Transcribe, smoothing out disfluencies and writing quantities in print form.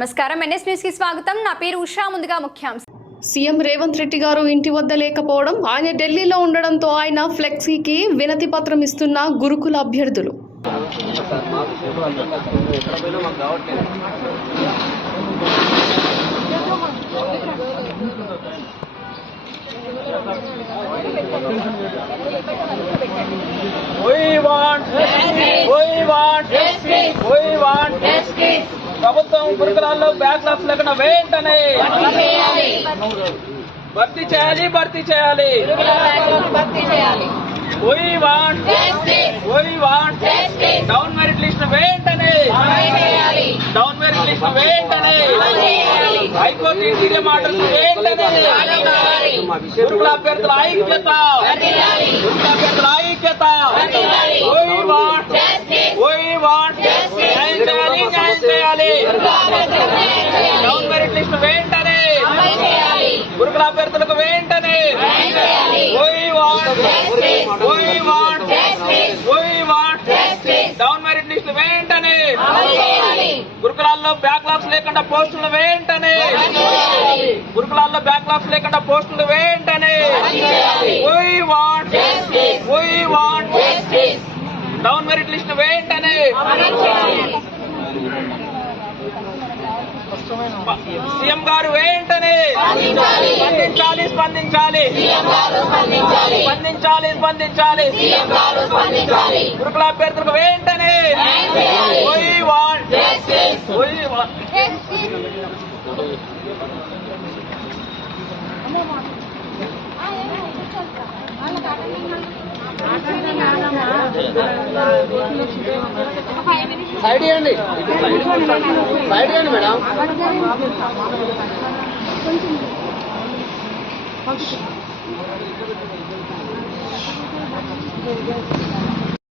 నమస్కారం, NS news కి స్వాగతం. నా పేరు ఉషా. ముందుగా ముఖ్యాంశాలు. సీఎం రేవంత్ రెడ్డి గారు ఇంటి వద్ద లేకపోవడం, ఆయన ఢిల్లీలో ఉండడంతో ఆయన ఫ్లెక్సీకి వినతి పత్రం ఇస్తున్న గురుకుల అభ్యర్థులు. ప్రభుత్వం గురుకులాల్లో బ్యాక్లాగ్స్ లేకుండా వెంటనే భర్తీ చేయాలి. డౌన్ మెరిట్ లిస్ట్ వెంటనే హైకోర్టు ఇంటీరియర్ ఆర్డర్స్ వెంటనే గురుకుల అభ్యర్థుల ఐక్యత. డౌన్ మెరిట్ లిస్ట్ వెంటనే గురుకుల అభ్యర్థులకు వెంటనే డౌన్ మెరిట్ లిస్ట్ వెంటనే గురుకులాల్లో బ్యాక్లాగ్స్ లేకుండా పోస్టులు వెంటనే డౌన్ మెరిట్ లిస్ట్ వెంటనే సీఎం గారు వెంటనే స్పందించాలి. గురుకుల అభ్యర్థులకు వెంటనే సైడ్ ఇవ్వండి మేడం.